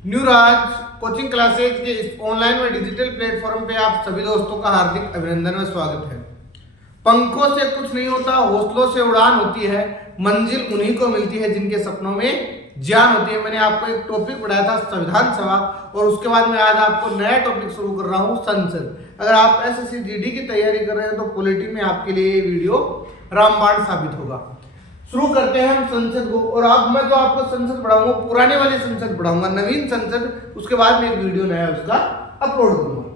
New राज coaching classes के इस online व डिजिटल प्लेटफॉर्म पे आप सभी दोस्तों का हार्दिक अभिनंदन व स्वागत है। पंखों से कुछ नहीं होता, हौसलों से उड़ान होती है। मंजिल उन्हीं को मिलती है जिनके सपनों में जान होती है। मैंने आपको एक टॉपिक पढ़ाया था संविधान सभा, और उसके बाद मैं आज आपको नया टॉपिक शुरू कर रहा हूँ संसद। अगर आप एसएससी जीडी की तैयारी कर रहे हैं तो पॉलिटी में आपके लिए ये वीडियो रामबाण साबित होगा। शुरू करते हैं हम संसद को। और अब मैं तो आपको संसद पढ़ाऊंगा, पुराने वाले संसद पढ़ाऊंगा, नवीन संसद उसके बाद में एक वीडियो नया उसका अपलोड करूंगा।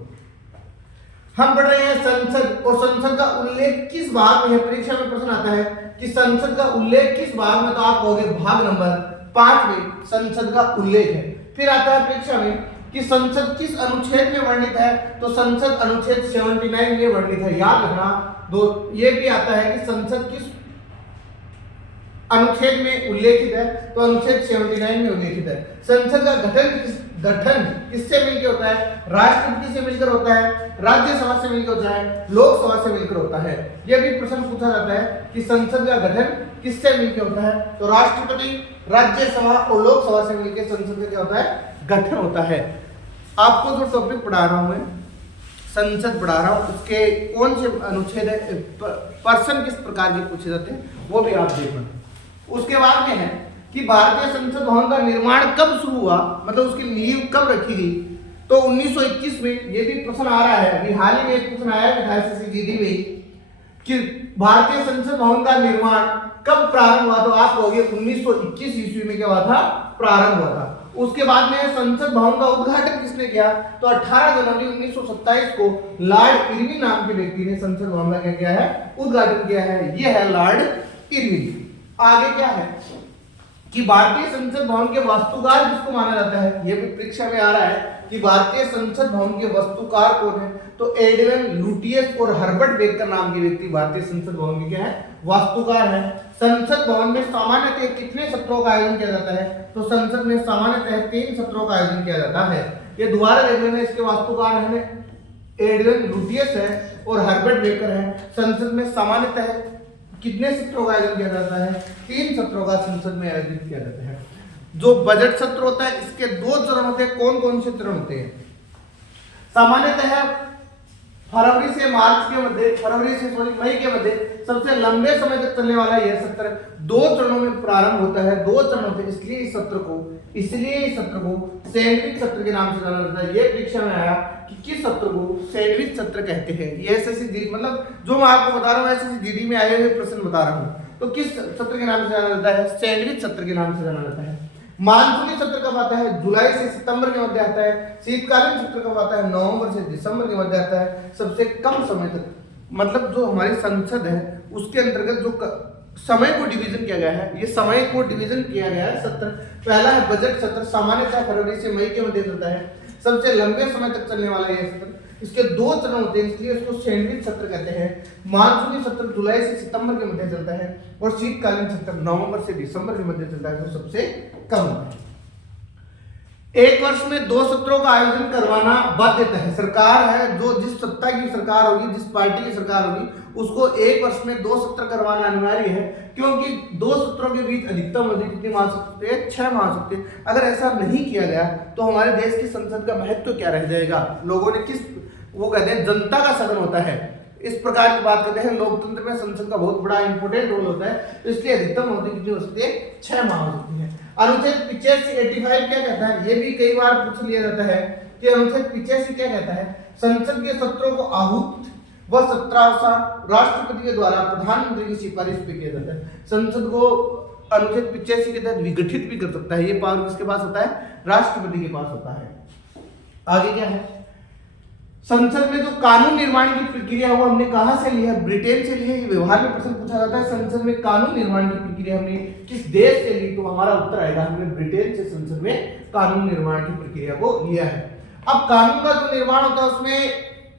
हम पढ़ रहे हैं संसद, और संसद का उल्लेख किस भाग में है। परीक्षा में प्रश्न आता है कि संसद का उल्लेख किस भाग में, तो आप कहोगे भाग नंबर 5 में संसद का उल्लेख है। फिर आता है परीक्षा में कि संसद किस अनुच्छेद में वर्णित है, तो संसद अनुच्छेद 79 में वर्णित है। याद रखना दो, ये भी आता है कि संसद किस अनुच्छेद में उल्लेखित है, तो अनुच्छेद 79 में उल्लेखित है। संसद का गठन किससे मिलकर होता है? राष्ट्रपति से मिलकर होता है, राज्यसभा से मिलकर होता है, लोकसभा से मिलकर होता है। यह भी प्रश्न पूछा जाता है कि संसद का गठन किससे मिलकर होता है, तो राष्ट्रपति, राज्यसभा और लोकसभा से मिलकर संसद का क्या होता है? गठन होता है। आपको जो टॉपिक पढ़ा रहा हूं मैं, संसद पढ़ा रहा हूं, उसके कौन से अनुच्छेद है, पर्सन किस प्रकार के पूछे जाते हैं, वो भी आप देखना। उसके बाद में है कि भारतीय संसद भवन का निर्माण कब शुरू हुआ, मतलब उसकी नींव कब रखी गई, तो 1921 में। ये भी प्रश्न आ रहा है, अभी हाल ही में एक प्रश्न आया है एसएससी जीडी में कि भारतीय संसद भवन का निर्माण कब प्रारंभ हुआ, तो आप कहोगे 1921 ईस्वी में क्या हुआ था? प्रारंभ हुआ था। उसके बाद में संसद भवन का उद्घाटन किसने किया, तो 18 जनवरी 1927 को लॉर्ड इरविन नाम के व्यक्ति ने संसद भवन का क्या किया है? उद्घाटन किया है। यह है लॉर्ड इरविन। आगे क्या है कि भारतीय संसद भवन के वास्तुकार किसको माना जाता है, यह भी परीक्षा में आ रहा है कि भारतीय संसद भवन के वास्तुकार कौन है, तो एडविन लुटियस और हर्बर्ट बेकर नाम के व्यक्ति भारतीय संसद भवन के क्या है? वास्तुकार है। संसद भवन में सामान्यतः कितने सत्रों का आयोजन किया जाता है, तो संसद में सामान्यतः 3 सत्रों का आयोजन किया जाता है। ये दोबारा देख लेना, इसके वास्तुकार है एडविन लुटियस है और हर्बर्ट बेकर है। संसद में सामान्यतः कितने सत्रों का आयोजन किया जाता है? 3 सत्रों का संसद में आयोजित किया जाता है। जो बजट सत्र होता है, इसके 2 चरण होते हैं। कौन कौन से चरण होते हैं? सामान्यतः फरवरी से मई के मध्य सबसे लंबे समय तक चलने वाला यह सत्र 2 चरणों में प्रारंभ होता है। 2 चरण होते हैं, इसलिए इस सत्र को सैंडविच सत्र के नाम से जाना जाता है। ये परीक्षा में आया कि किस सत्र को सैंडविच सत्र कहते हैं। ये एसएससी जीडी, मतलब जो मैं आपको बता रहा हूँ एसएससी जीडी में आए हुए प्रश्न बता रहा हूँ। तो किस सत्र के नाम से जाना जाता है? सैंडविच सत्र के नाम से जाना जाता है। मानसूनी सत्र कब आता है? जुलाई से सितंबर के मध्य आता है। शीतकालीन सत्र कब आता है? नवंबर से दिसंबर के मध्य आता है। सबसे कम समय तक, मतलब जो हमारी संसद है उसके अंतर्गत जो समय को डिवीजन किया गया है, ये समय को डिवीजन किया गया है सत्र। पहला है बजट सत्र, सामान्यतः फरवरी से मई के मध्य चलता है। सबसे लंबे समय तक चलने वाला यह सत्र, इसके 2 चरण होते हैं, इसलिए इसको सैंडविच सत्र कहते हैं। मानसूनी सत्र जुलाई से सितंबर के मध्य चलता है, और शीतकालीन सत्र नवंबर से दिसंबर के मध्य चलता है, जो सबसे कम होता है। एक वर्ष में 2 सत्रों का आयोजन करवाना बाध्यता है। सरकार है, जो जिस सत्ता की सरकार होगी, जिस पार्टी की सरकार होगी, उसको एक वर्ष में 2 सत्र करवाना अनिवार्य है, क्योंकि 2 सत्रों के बीच अधिकतम अवधि कितनी माह सकते हैं? 6 माह सकते हैं। अगर ऐसा नहीं किया गया तो हमारे देश की संसद का महत्व क्या रह जाएगा? लोगों ने वो कहते हैं जनता का सदन होता है, इस प्रकार की बात करते हैं। लोकतंत्र में संसद का बहुत बड़ा इंपोर्टेंट रोल होता है, तो इसलिए अधिकतम अवधि कितनी हो सकती है? 6 माह हो सकती है। अनुच्छेद 85 क्या कहता है? ये भी कई बार पूछ लिया जाता है कि अनुच्छेद 85 क्या कहता है? संसद के सत्रों को आहूत व सत्रावसान राष्ट्रपति के द्वारा प्रधानमंत्री की सिफारिश पे किया जाता है। संसद को अनुच्छेद 85 के तहत विघटित भी कर सकता है। ये पावर किसके पास होता है? राष्ट्रपति के पास होता है। आगे क्या है? संसद में जो कानून निर्माण की प्रक्रिया है वो हमने कहां से ली है? ब्रिटेन से ली है। ये व्यवहार में प्रश्न पूछा जाता है, संसद में कानून निर्माण की प्रक्रिया हमने किस देश से ली, तो हमारा उत्तर आएगा हमने ब्रिटेन से संसद में कानून निर्माण की प्रक्रिया को लिया है। अब कानून का जो निर्माण होता है उसमें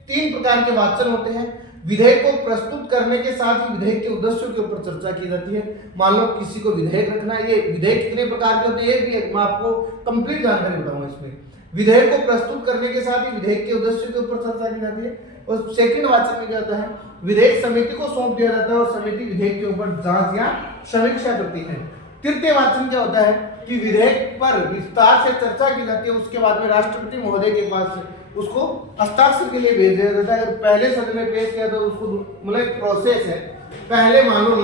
3 प्रकार के वाचन होते हैं। विधेयक को प्रस्तुत करने के साथ ही विधेयक के उद्देश्यों के ऊपर चर्चा की जाती है। मान लो किसी को विधेयक रखना है, ये विधेयक कितने प्रकार के होते हैं ये भी मैं आपको कंप्लीट जानकारी बताऊंगा इसमें। विधेयक को प्रस्तुत करने के साथ ही विधेयक के उद्देश्य के ऊपर चर्चा की जाती है। और सेकंड वाचन में क्या होता है? विधेयक समिति को सौंप दिया जाता है और समिति विधेयक के ऊपर जांच या समीक्षा करती है। तृतीय वाचन क्या होता है कि विधेयक पर विस्तार से चर्चा की जाती है, उसके बाद में राष्ट्रपति महोदय के पास उसको हस्ताक्षर के लिए भेज दिया जाता है। अगर पहले सदन में पेश किया तो उसको मतलब एक प्रोसेस है, पहले मान लो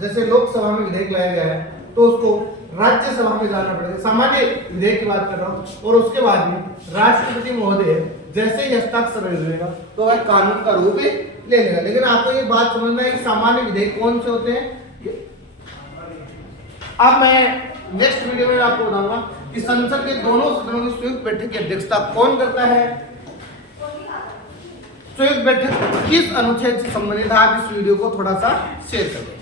जैसे लोकसभा में विधेयक लाया गया है तो उसको राज्यसभा में जाना पड़ेगा, सामान्य विधेयक की बात कर रहा हूँ, और उसके बाद में राष्ट्रपति महोदय जैसे ही हस्ताक्षर कर देगा तो वह कानून का रूप ले लेगा। लेकिन आपको ये बात समझना है कि सामान्य विधेयक कौन से होते हैं। अब मैं नेक्स्ट वीडियो में आपको बताऊंगा कि संसद के दोनों सदनों की संयुक्त बैठक की अध्यक्षता कौन करता है, संयुक्त बैठक किस अनुच्छेद से संबंधित है। आप इस वीडियो को थोड़ा सा शेयर करें।